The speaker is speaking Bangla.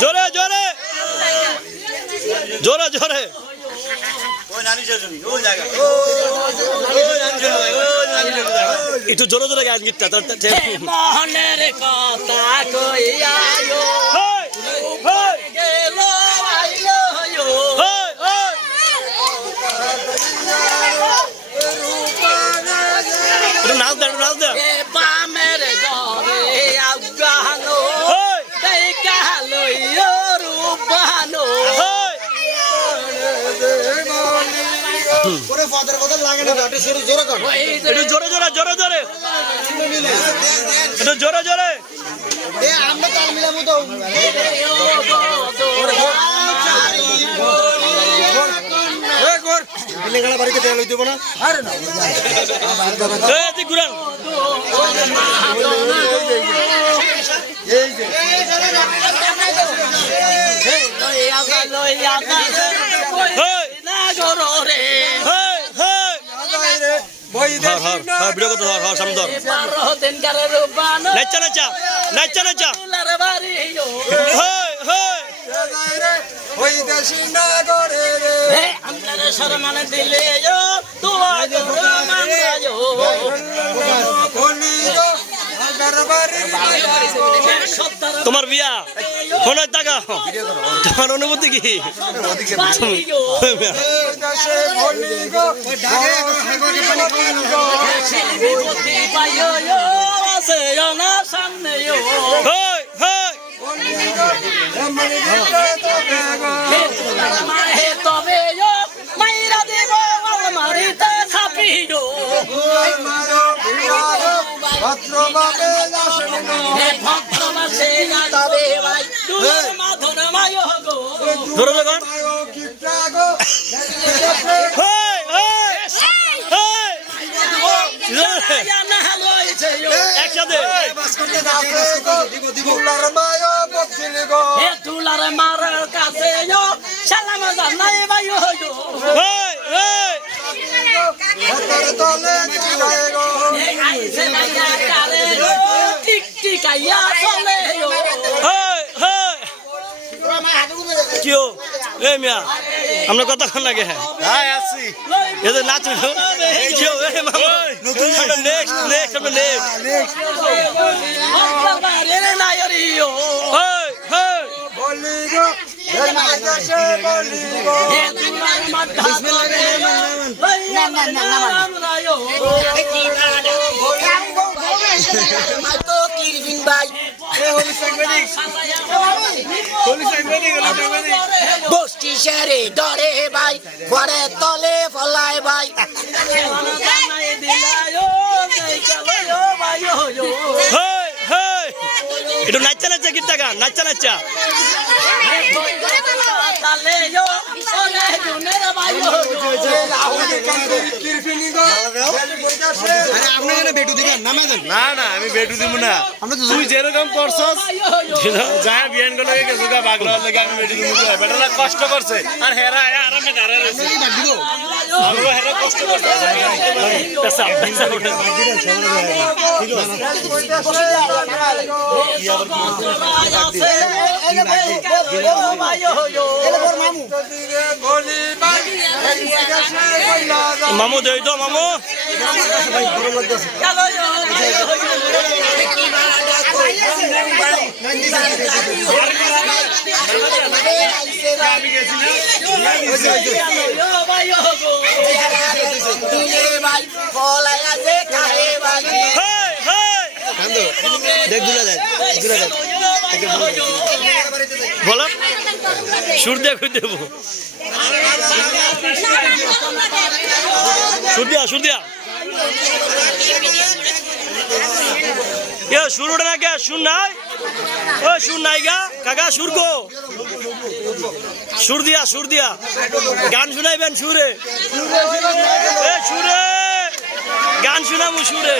জোরে জোরে জোরে জোরে একটু জোরে জোরে গান গীতটা মোহনের কথা কইয়া গেল নাচ দে নাচ দে বামের ঘরে আগানো দেখালো রূপানো ওরে ফাদার কথা লাগে না গাটে শুরু জোরে কর একটু জোরে জোরে জোরে জোরে একটু জোরে জোরে এ আমরা তাল মিলাবো তো লেখাটা বাড়িতে তেল হইতে না আরে না এই যে গুরান এই যে নাচা নাচা নাচা নাচা মানে দিলে তোমার বিয়া ফোন টাকা তোমার অনুভূতি কি তবে মাইরা দেব মারিতে ছাপিও একসাথে তুলার মারার কাছে সালাম জানাই ভাই ঠিক ঠিক আইয়া চলে কিও এ মিয়া আমরা কতক্ষণ লাগে হ্যাঁ আসছি এদের নাচ কিও এ মামা আমরা নেক্সট নেক্সট আমরা নেক্সট হেই হেই বলিগো গোষ্ঠী সেরে ডরে ভাই ঘরে তলে ফলাই ভাই হেই হেই একটু নাচা নাচা গীতটা গান নাচা নাচা না না আমি বেটু দিব না তুই যেরকম করছস যা বিয়ান গুলো গেছে গা বাগলার লাগে আমি বেটু দিব বেটারা কষ্ট করছে আর হেরা আরামে দাঁড়ায় রয়েছে আমরা হেরা কষ্ট করছে পেশা পেশা ওঠে মামু দেই তো মামু বলো সুর দিয়ে খুঁজে দেবো সুর দিয়া সুর দিয়া কে সুর ওঠে না কে সুর নাই ও সুর নাই গা কাকা সুর গো সুর দিয়া গান শুনাইবেন সুরে এ সুরে গান শুনাবো সুরে